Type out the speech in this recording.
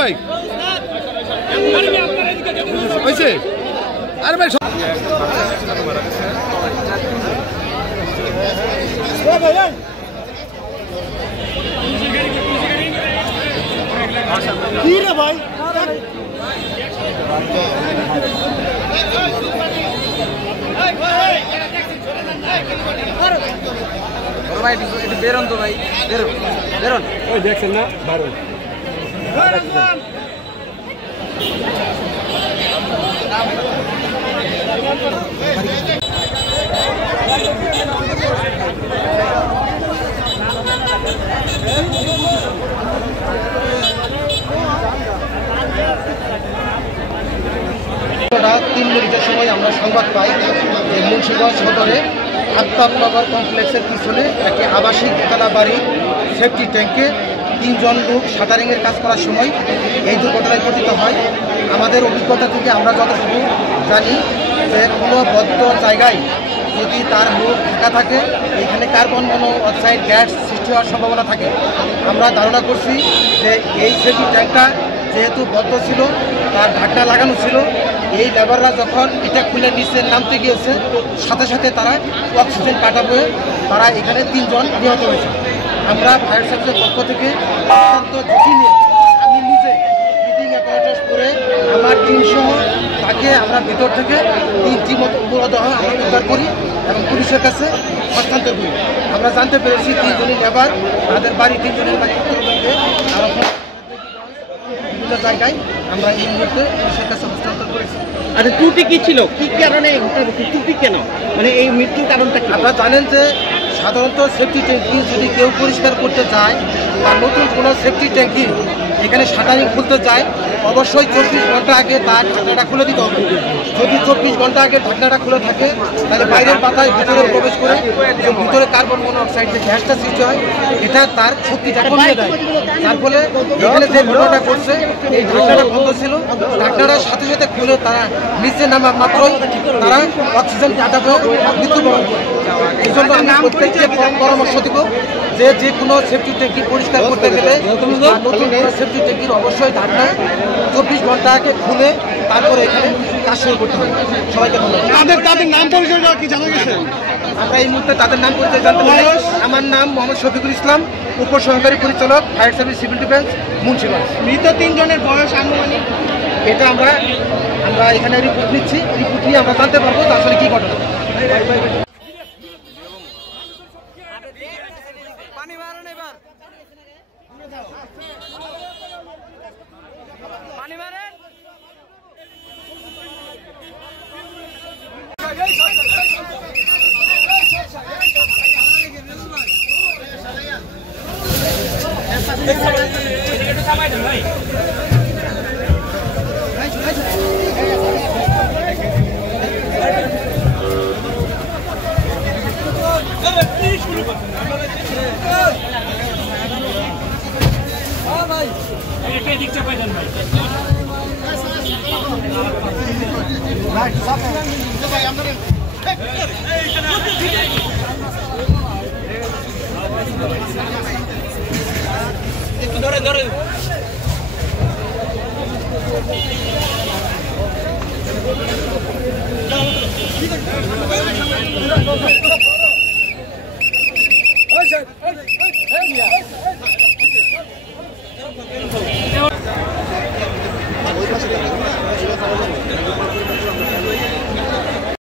ভাই হয়েছে আরে ভাই কি রে ভাই ভাই একটু বেরোন তো ভাই বেরোন বেরোন ওই দেখছেন না বারো রাত 3 মিনিটের সময় আমরা সংবাদ পাই যে মুন্সিগঞ্জ সদরে আফতাবনগর কমপ্লেক্সের পিছনে একটি আবাসিক দোতলা বাড়ি সেফটি ট্যাঙ্কে 3 জন লোক শাটারিংয়ের কাজ করার সময় এই দুর্ঘটনায় পতিত হয়। আমাদের অভিজ্ঞতা থেকে আমরা যতটুকু জানি যে কোনো বদ্ধ জায়গায় যদি তার মুখ ঢাকা থাকে এখানে কার্বন মনোক্সাইড গ্যাস সৃষ্টি হওয়ার সম্ভাবনা থাকে। আমরা ধারণা করছি যে এই সেফটি ট্যাঙ্কটা যেহেতু বদ্ধ ছিল, তার ঢাকনা লাগানো ছিল, এই লেবাররা যখন এটা খুলে নিচে নামতে গিয়েছে সাথে সাথে তারা অক্সিজেন কাটা হয়ে তারা এখানে 3 জন নিহত হয়েছে। আমরা ফায়ার সার্ভিসের পক্ষ থেকে অত্যন্ত ঝুঁকি নিয়ে আমি নিজে ব্রিথিং অ্যাপারেটাস করে আমার টিমসহ তাকে আমরা ভিতর থেকে 3টি মতো মরদেহ আমরা উদ্ধার করি এবং পুলিশের কাছে হস্তান্তর করি। আমরা জানতে পেরেছি 3 জনই লেবার, তাদের বাড়ি 3 জনের বাড়ি উত্তরবঙ্গে। বিভিন্ন জায়গায় আমরা এই মুহূর্তে পুলিশের কাছে হস্তান্তর করেছি। আচ্ছা, ত্রুটি কি ছিল, কি কারণে ত্রুটি কেন, মানে এই মৃত্যুর কারণটা কি? আপনারা জানেন যে সাধারণত সেফটি ট্যাঙ্কি যদি কেউ পরিষ্কার করতে যায় বা নতুন কোনো সেফটি ট্যাঙ্কি এখানে শাটারিং খুলতে চায় অবশ্যই 24 ঘন্টা আগে তার ঢাকনাটা খুলে দিতে হবে। যদি 24 ঘন্টা আগে ঢাকনাটা খুলে থাকে তাহলে বাইরের পাতায় ভিতরে প্রবেশ করে যে ভিতরে কার্বন মনোক্সাইড যে গ্যাসটা সৃষ্টি হয় এটা তার শক্তিটা কমিয়ে দেয়। যার ফলে এখানে যে ঘটনাটা করছে এই ঢাকনাটা বন্ধ ছিল, ঢাকনাটার সাথে সাথে খুলে তারা নিচে নামা মাত্রই তারা অক্সিজেন কাটা হয়ে মৃত্যুবরণ করে। এই জন্য আমি প্রত্যেককে পরামর্শ দিব যে যে কোনো সেফটি ট্যাঙ্কি পরিষ্কার করতে গেলে নতুন সেফটি ট্যাঙ্কির অবশ্যই ঢাকনা 24 ঘন্টা আগে খুলে তারপরে এখানে কাজ শুরু করতে হবে। সবাইকে ধন্যবাদ। তাদের নাম পরিচয়টা কি জানা গেছে? আমরা এই মুহূর্তে তাদের নাম পরিচয় জানতে পারি। আমার নাম মোহাম্মদ শফিকুল ইসলাম, উপসহকারী পরিচালক, fire service, civil defence, Munshiganj. মৃত 3 জনের বয়স আনুমানিক? এটা আমরা এখানে রিপোর্ট নিচ্ছি, রিপোর্ট নিয়ে আমরা জানতে পারবো যে আসলে কী ঘটনা। পানি মারেন এবার, পানি মারেন। একটু ধরে